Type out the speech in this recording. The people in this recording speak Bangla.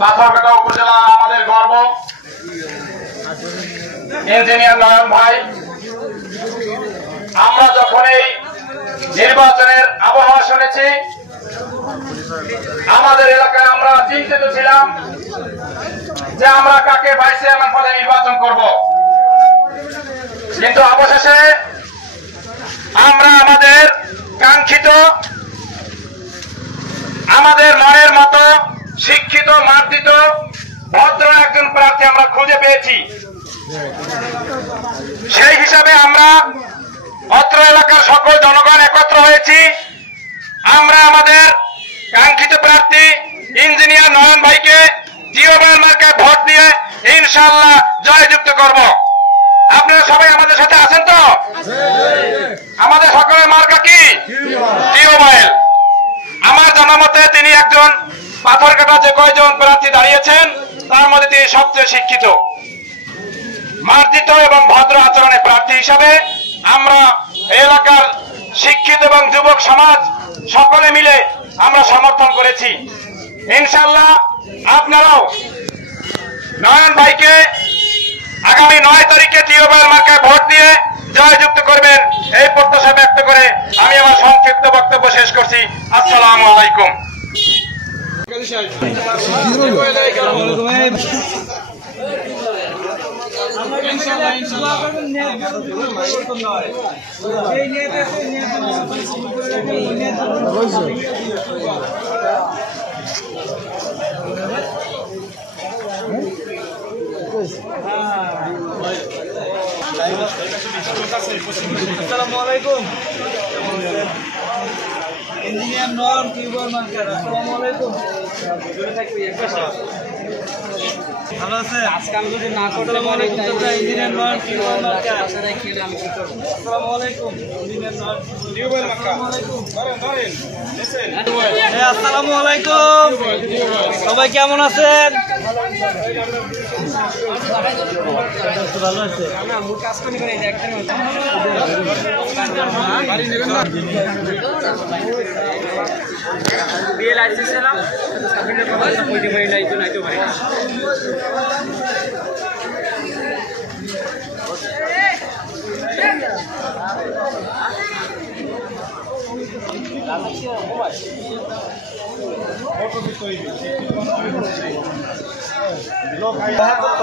পাথরঘাটা উপজেলা আমাদের গর্ব ইঞ্জিনিয়ার নয়ন ভাই। আমরা যখন এই নির্বাচনের আবহাওয়া শুনেছি, আমাদের এলাকায় আমরা চিন্তিত ছিলাম যে আমরা কাকে ভাইস চেয়ারম্যান পদে নির্বাচন করব, কিন্তু অবশেষে আমরা আমাদের কাঙ্ক্ষিত, আমাদের মনের মতো শিক্ষিত, মার্জিত, ভদ্র একজন প্রার্থী আমরা খুঁজে পেয়েছি। সেই হিসাবে আমরা অত্র এলাকার সকল জনগণ একত্র হয়েছি। আমরা আমাদের কাঙ্ক্ষিত প্রার্থী ইঞ্জিনিয়ার নয়ন ভাইকে টিউবওয়েল মার্কায় ভোট দিয়ে ইনশাআল্লাহ জয়যুক্ত করব। আপনারা সবাই আমাদের সাথে আছেন তো? আমাদের সকলের মার্কা কি? টিউবওয়েল। আমার জানামতে তিনি একজন পাথরঘাটা যে কয়জন প্রার্থী দাঁড়িয়েছেন তার মধ্যে তিনি সবচেয়ে শিক্ষিত, মার্জিত এবং ভদ্র আচরণের প্রার্থী হিসাবে আমরা এলাকার শিক্ষিত এবং যুবক সমাজ সকলে মিলে আমরা সমর্থন করেছি। ইনশাআল্লাহ আপনারাও নয়ন ভাইকে আগামী 9 তারিখে টিউবওয়েল মার্কায় ভোট দিয়ে জয়যুক্ত করবেন, এই প্রত্যাশা ব্যক্ত করে আমি আমার সংক্ষিপ্ত বক্তব্য শেষ করছি। আসসালামু আলাইকুম। Assalamualaikum. Engineer Norm Q1 Marker. Assalamualaikum. ভালো আছে? আজকে আমি যদি না করতে পারি ইঞ্জিনিয়ার নর্ম টিউবওয়েল মার্কা আসলে খেলে আমি কি করব? আসসালামু আলাইকুম ইঞ্জিনিয়ার নর্ম টিউবওয়েল মার্কা। আসসালামু আলাইকুম। সবাই কেমন আছেন? ভালো আছে? আমি আমুর কাজ করি করে একদম বাড়ি নেবেন না। বিয়ে লাইসেন্স এলাম সাবমিট করতে কইতে পারি নাই তো নাইতো পারি না। লোক আয়া কত